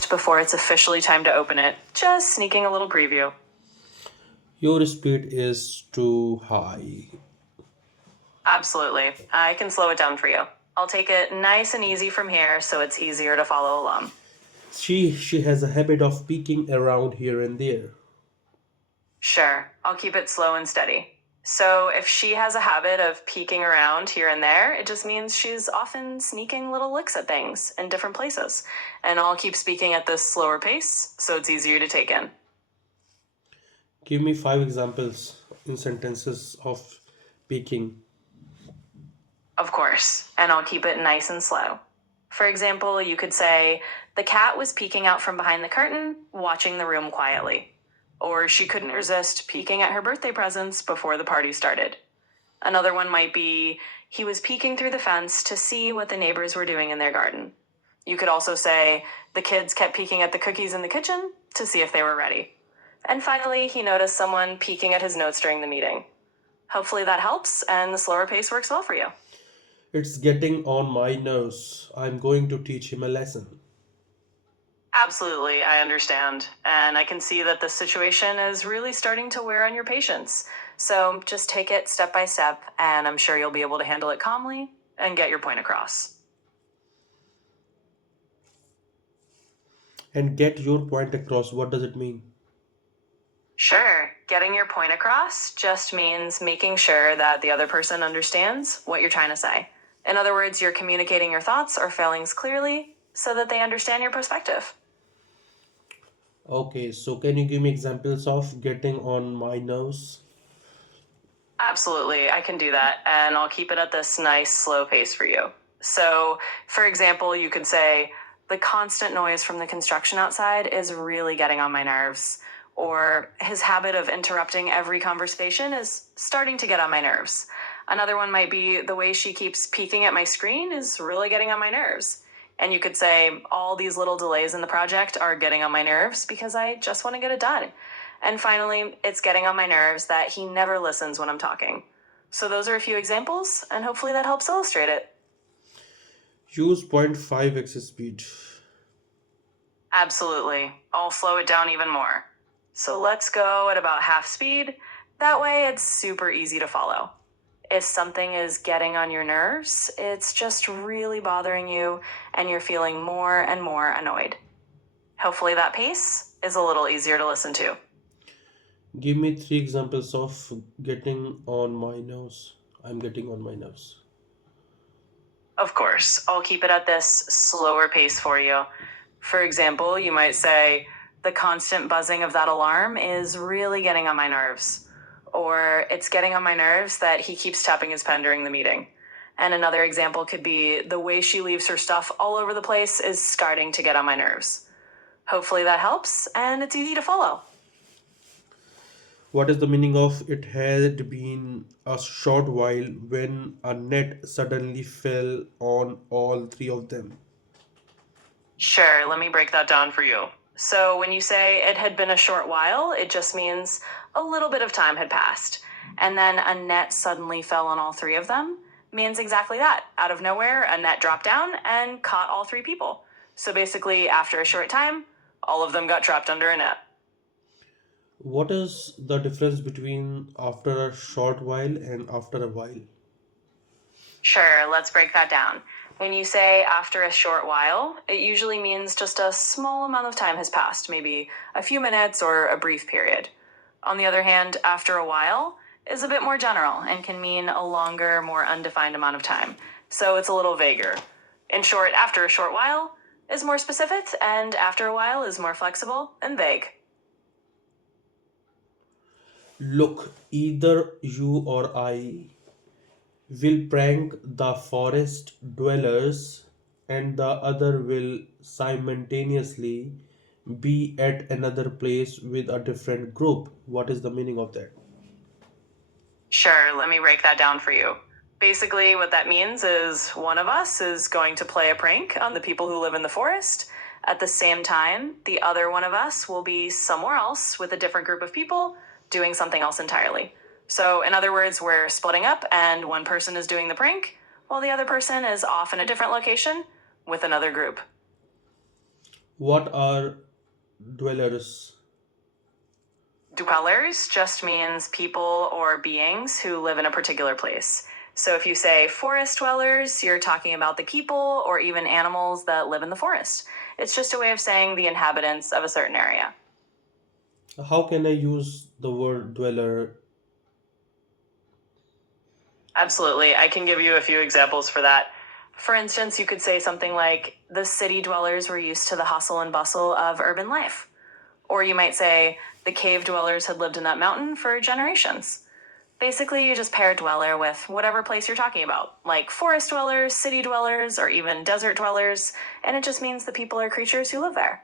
before it's officially time to open it, just sneaking a little preview. Your speed is too high. Absolutely. I can slow it down for you. I'll take it nice and easy from here so it's easier to follow along. She has a habit of peeking around here and there. Sure, I'll keep it slow and steady. So, if she has a habit of peeking around here and there, it just means she's often sneaking little licks at things in different places. And I'll keep speaking at this slower pace so it's easier to take in. Give me five examples in sentences of peeking. Of course, and I'll keep it nice and slow. For example, you could say, the cat was peeking out from behind the curtain, watching the room quietly. Or she couldn't resist peeking at her birthday presents before the party started. Another one might be, he was peeking through the fence to see what the neighbors were doing in their garden. You could also say, the kids kept peeking at the cookies in the kitchen to see if they were ready. And finally, he noticed someone peeking at his notes during the meeting. Hopefully that helps, and the slower pace works well for you. It's getting on my nerves. I'm going to teach him a lesson. Absolutely, I understand. And I can see that this situation is really starting to wear on your patience. So just take it step by step, and I'm sure you'll be able to handle it calmly and get your point across. And get your point across. What does it mean? Sure, getting your point across just means making sure that the other person understands what you're trying to say. In other words, you're communicating your thoughts or feelings clearly so that they understand your perspective. Okay, so can you give me examples of getting on my nerves? Absolutely, I can do that, and I'll keep it at this nice, slow pace for you. So, for example, you could say, the constant noise from the construction outside is really getting on my nerves. Or, his habit of interrupting every conversation is starting to get on my nerves. Another one might be, the way she keeps peeking at my screen is really getting on my nerves. And you could say, all these little delays in the project are getting on my nerves because I just want to get it done. And finally, it's getting on my nerves that he never listens when I'm talking. So those are a few examples, and hopefully that helps illustrate it. Use 0.5x speed. Absolutely. I'll slow it down even more. So let's go at about half speed. That way it's super easy to follow. If something is getting on your nerves, it's just really bothering you and you're feeling more and more annoyed. Hopefully that pace is a little easier to listen to. Give me three examples of getting on my nerves. I'm getting on my nerves. Of course, I'll keep it at this slower pace for you. For example, you might say, the constant buzzing of that alarm is really getting on my nerves. Or it's getting on my nerves that he keeps tapping his pen during the meeting. And another example could be, the way she leaves her stuff all over the place is starting to get on my nerves. Hopefully that helps, and it's easy to follow. What is the meaning of it had been a short while when a net suddenly fell on all three of them? Sure, let me break that down for you. So, when you say it had been a short while, it just means a little bit of time had passed. And then a net suddenly fell on all three of them means exactly that. Out of nowhere, a net dropped down and caught all three people. So, basically, after a short time, all of them got trapped under a net. What is the difference between after a short while and after a while? Sure, let's break that down. When you say after a short while, it usually means just a small amount of time has passed, maybe a few minutes or a brief period. On the other hand, after a while is a bit more general and can mean a longer, more undefined amount of time. So it's a little vaguer. In short, after a short while is more specific, and after a while is more flexible and vague. Look, either you or I will prank the forest dwellers, and the other will simultaneously be at another place with a different group. What is the meaning of that? Sure, let me break that down for you. Basically, what that means is one of us is going to play a prank on the people who live in the forest. At the same time, the other one of us will be somewhere else with a different group of people doing something else entirely. So, in other words, we're splitting up and one person is doing the prank while the other person is off in a different location with another group. What are dwellers? Dwellers just means people or beings who live in a particular place. So if you say forest dwellers, you're talking about the people or even animals that live in the forest. It's just a way of saying the inhabitants of a certain area. How can I use the word dweller? Absolutely. I can give you a few examples for that. For instance, you could say something like, the city dwellers were used to the hustle and bustle of urban life. Or you might say, the cave dwellers had lived in that mountain for generations. Basically, you just pair dweller with whatever place you're talking about, like forest dwellers, city dwellers, or even desert dwellers, and it just means the people or creatures who live there.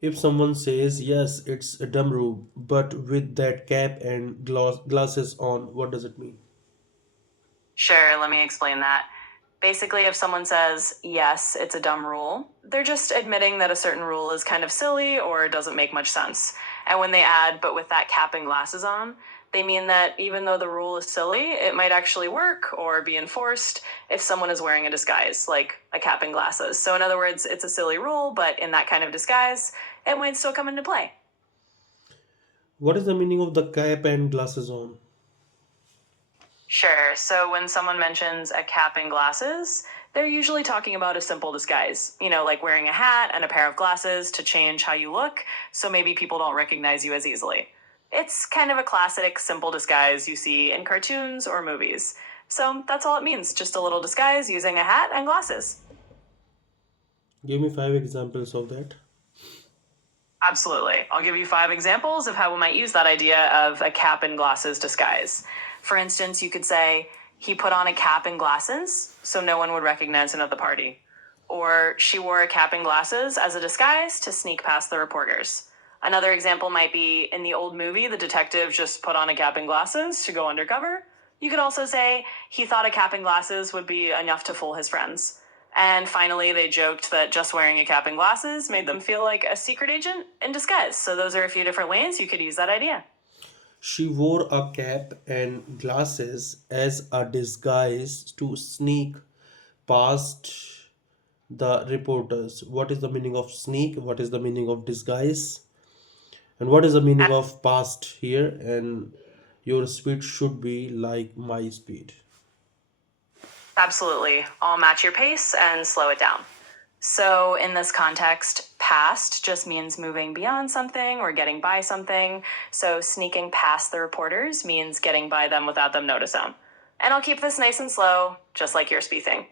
If someone says, yes, it's a dumb but with that cap and glasses on, what does it mean? Sure, let me explain that. Basically, if someone says, yes, it's a dumb rule, they're just admitting that a certain rule is kind of silly or doesn't make much sense. And when they add, but with that cap and glasses on, they mean that even though the rule is silly, it might actually work or be enforced if someone is wearing a disguise, like a cap and glasses. So, in other words, it's a silly rule, but in that kind of disguise, it might still come into play. What is the meaning of the cap and glasses on? Sure. So when someone mentions a cap and glasses, they're usually talking about a simple disguise, like wearing a hat and a pair of glasses to change how you look, so maybe people don't recognize you as easily. It's kind of a classic simple disguise you see in cartoons or movies. So that's all it means, just a little disguise using a hat and glasses. Give me five examples of that. Absolutely. I'll give you 5 examples of how we might use that idea of a cap and glasses disguise. For instance, you could say, he put on a cap and glasses so no one would recognize him at the party. Or she wore a cap and glasses as a disguise to sneak past the reporters. Another example might be in the old movie, the detective just put on a cap and glasses to go undercover. You could also say he thought a cap and glasses would be enough to fool his friends. And finally, they joked that just wearing a cap and glasses made them feel like a secret agent in disguise. So, those are a few different ways you could use that idea. She wore a cap and glasses as a disguise to sneak past the reporters. What is the meaning of sneak? What is the meaning of disguise? And what is the meaning of past here? And your speed should be like my speed. Absolutely. I'll match your pace and slow it down. So, in this context, past just means moving beyond something or getting by something. So, sneaking past the reporters means getting by them without them noticing. And I'll keep this nice and slow, just like you're speaking.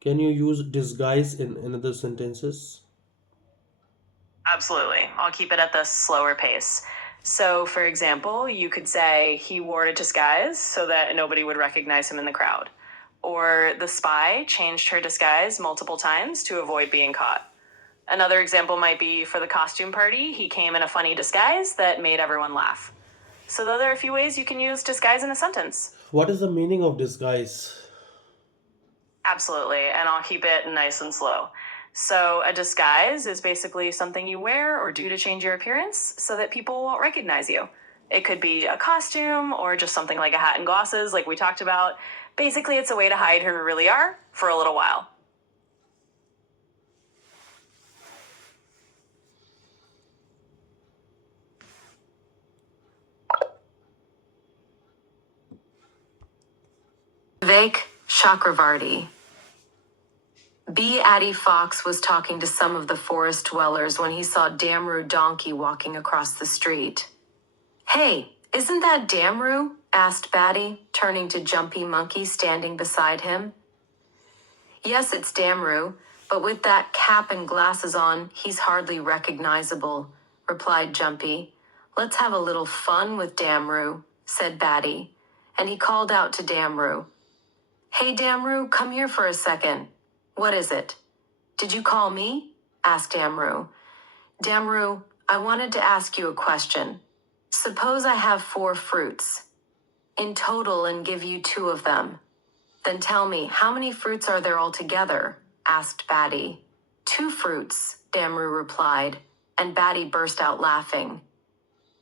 Can you use disguise in another sentences? Absolutely. I'll keep it at the slower pace. So, for example, you could say he wore a disguise so that nobody would recognize him in the crowd. Or the spy changed her disguise multiple times to avoid being caught. Another example might be for the costume party, he came in a funny disguise that made everyone laugh. So, those are a few ways you can use disguise in a sentence. What is the meaning of disguise? Absolutely, and I'll keep it nice and slow. So, a disguise is basically something you wear or do to change your appearance so that people won't recognize you. It could be a costume or just something like a hat and glasses, like we talked about. Basically, it's a way to hide who you really are for a little while. Vivek Chakravarti. B. Addie Fox was talking to some of the forest dwellers when he saw Damru Donkey walking across the street. Hey, isn't that Damru? Asked Batty, turning to Jumpy Monkey standing beside him. Yes, it's Damru, but with that cap and glasses on, he's hardly recognizable, replied Jumpy. Let's have a little fun with Damru, said Batty, and he called out to Damru. Hey, Damru, come here for a second. What is it? Did you call me? Asked Damru. Damru, I wanted to ask you a question. Suppose I have 4 fruits in total and give you 2 of them. Then tell me, how many fruits are there altogether? Asked Batty. 2 fruits, Damru replied, and Batty burst out laughing.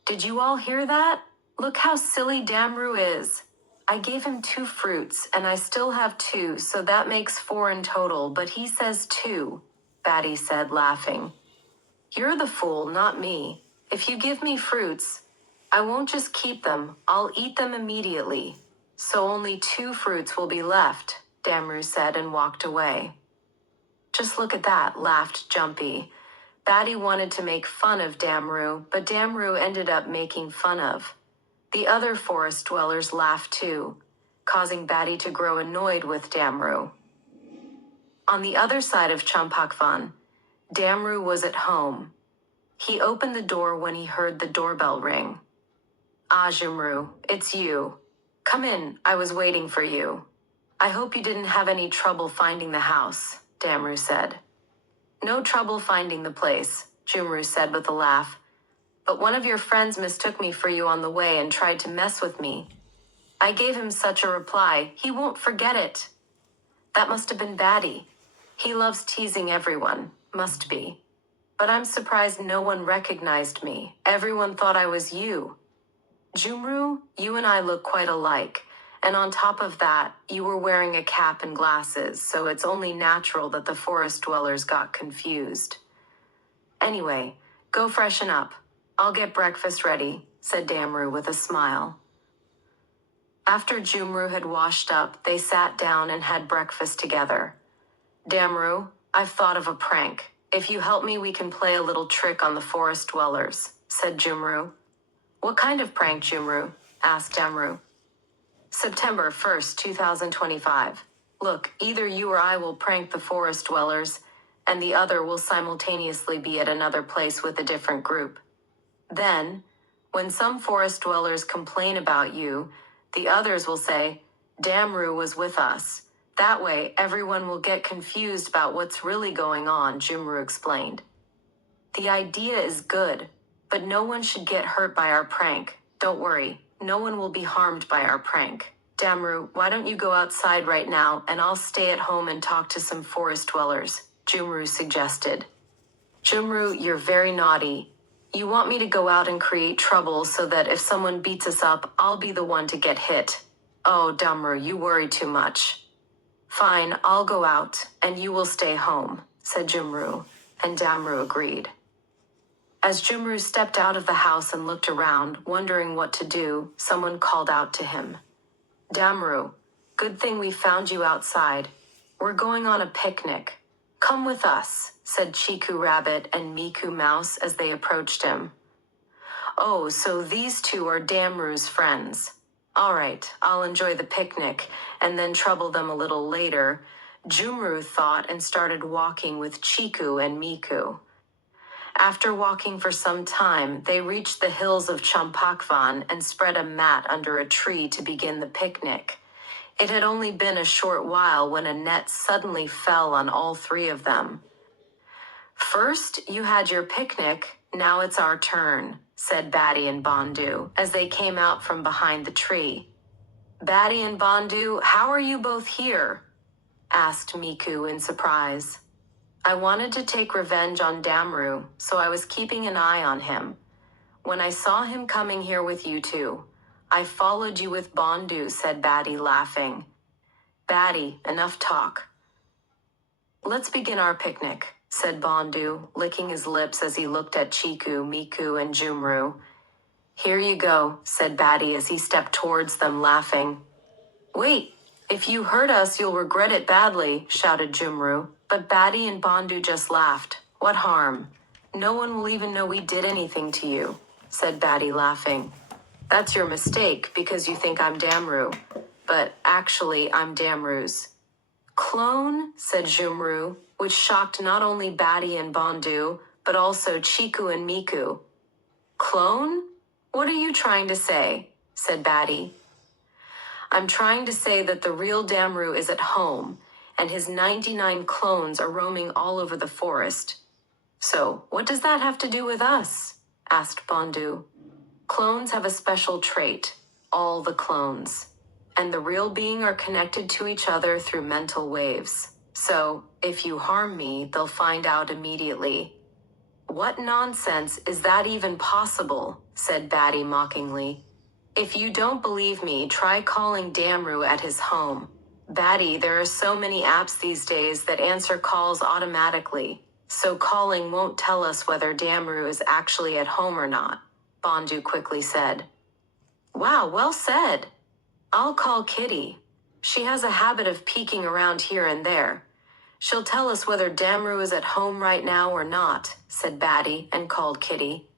Did you all hear that? Look how silly Damru is. I gave him 2 fruits, and I still have 2, so that makes 4 in total, but he says 2, Batty said, laughing. You're the fool, not me. If you give me fruits, I won't just keep them, I'll eat them immediately. So only 2 fruits will be left, Damru said and walked away. Just look at that, laughed Jumpy. Batty wanted to make fun of Damru, but Damru ended up making fun of. The other forest dwellers laughed too, causing Batty to grow annoyed with Damru. On the other side of Champakvan, Damru was at home. He opened the door when he heard the doorbell ring. Ah, Jumru, it's you. Come in, I was waiting for you. I hope you didn't have any trouble finding the house, Damru said. No trouble finding the place, Jumru said with a laugh. But one of your friends mistook me for you on the way and tried to mess with me. I gave him such a reply, he won't forget it. That must have been Batty. He loves teasing everyone, must be. But I'm surprised no one recognized me. Everyone thought I was you. Jumru, you and I look quite alike. And on top of that, you were wearing a cap and glasses, so it's only natural that the forest dwellers got confused. Anyway, go freshen up. I'll get breakfast ready, said Damru with a smile. After Jumru had washed up, they sat down and had breakfast together. Damru, I've thought of a prank. If you help me, we can play a little trick on the forest dwellers, said Jumru. What kind of prank, Jumru? Asked Damru. September 1st, 2025. Look, either you or I will prank the forest dwellers, and the other will simultaneously be at another place with a different group. Then, when some forest dwellers complain about you, the others will say, Damru was with us. That way, everyone will get confused about what's really going on, Jumru explained. The idea is good, but no one should get hurt by our prank. Don't worry, no one will be harmed by our prank. Damru, why don't you go outside right now, and I'll stay at home and talk to some forest dwellers, Jumru suggested. Jumru, you're very naughty. You want me to go out and create trouble so that if someone beats us up, I'll be the one to get hit. Oh, Damru, you worry too much. Fine, I'll go out, and you will stay home, said Jumru, and Damru agreed. As Jumru stepped out of the house and looked around, wondering what to do, someone called out to him. Damru, good thing we found you outside. We're going on a picnic. Come with us, said Chiku Rabbit and Miku Mouse as they approached him. Oh, so these two are Damru's friends. All right, I'll enjoy the picnic and then trouble them a little later, Jumru thought and started walking with Chiku and Miku. After walking for some time, they reached the hills of Champakvan and spread a mat under a tree to begin the picnic. It had only been a short while when a net suddenly fell on all 3 of them. First, you had your picnic, now it's our turn, said Batty and Bondu as they came out from behind the tree. Batty and Bondu, how are you both here? Asked Miku in surprise. I wanted to take revenge on Damru, so I was keeping an eye on him. When I saw him coming here with you two, I followed you with Bondu, said Batty, laughing. Batty, enough talk. Let's begin our picnic, said Bondu, licking his lips as he looked at Chiku, Miku, and Jumru. Here you go, said Batty as he stepped towards them, laughing. Wait, if you hurt us, you'll regret it badly, shouted Jumru. But Batty and Bondu just laughed. What harm? No one will even know we did anything to you, said Batty, laughing. That's your mistake, because you think I'm Damru. But actually, I'm Damru's clone, said Jumru, which shocked not only Batty and Bondu, but also Chiku and Miku. Clone? What are you trying to say? Said Batty. I'm trying to say that the real Damru is at home, and his 99 clones are roaming all over the forest. So, what does that have to do with us? Asked Bondu. Clones have a special trait, all the clones. And the real being are connected to each other through mental waves. So, if you harm me, they'll find out immediately. What nonsense, is that even possible? Said Batty mockingly. If you don't believe me, try calling Damru at his home. Batty, there are so many apps these days that answer calls automatically, so calling won't tell us whether Damru is actually at home or not, Bondu quickly said. Wow, well said. I'll call Kitty. She has a habit of peeking around here and there. She'll tell us whether Damru is at home right now or not, said Batty and called Kitty.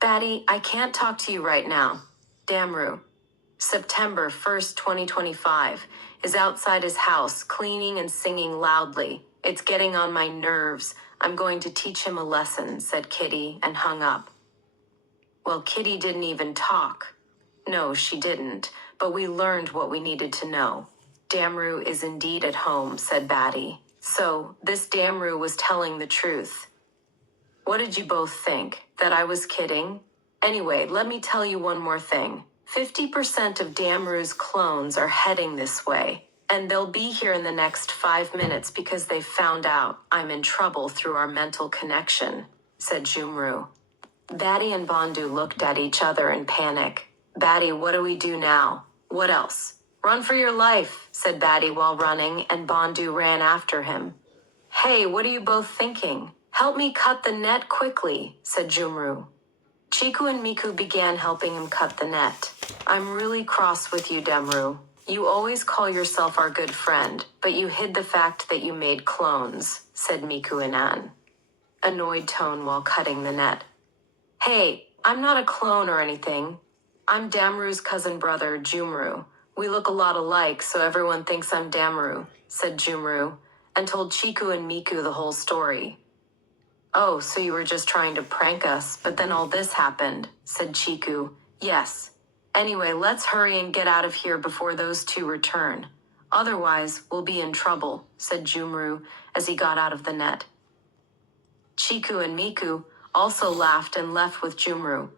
Batty, I can't talk to you right now. Damru. September 1st, 2025, is outside his house, cleaning and singing loudly. It's getting on my nerves. I'm going to teach him a lesson, said Kitty and hung up. Well, Kitty didn't even talk. No, she didn't, but we learned what we needed to know. Damru is indeed at home, said Batty. So, this Damru was telling the truth. What did you both think? That I was kidding? Anyway, let me tell you one more thing. 50% of Damru's clones are heading this way, and they'll be here in the next 5 minutes because they've found out I'm in trouble through our mental connection, said Jumru. Batty and Bondu looked at each other in panic. Batty, what do we do now? What else? Run for your life, said Batty while running, and Bondu ran after him. Hey, what are you both thinking? Help me cut the net quickly, said Jumru. Chiku and Miku began helping him cut the net. I'm really cross with you, Demru. You always call yourself our good friend, but you hid the fact that you made clones, said Miku in an annoyed tone while cutting the net. Hey, I'm not a clone or anything. I'm Damru's cousin brother, Jumru. We look a lot alike, so everyone thinks I'm Damru, said Jumru, and told Chiku and Miku the whole story. Oh, so you were just trying to prank us, but then all this happened, said Chiku. Yes. Anyway, let's hurry and get out of here before those two return. Otherwise, we'll be in trouble, said Jumru as he got out of the net. Chiku and Miku also laughed and left with Jumru,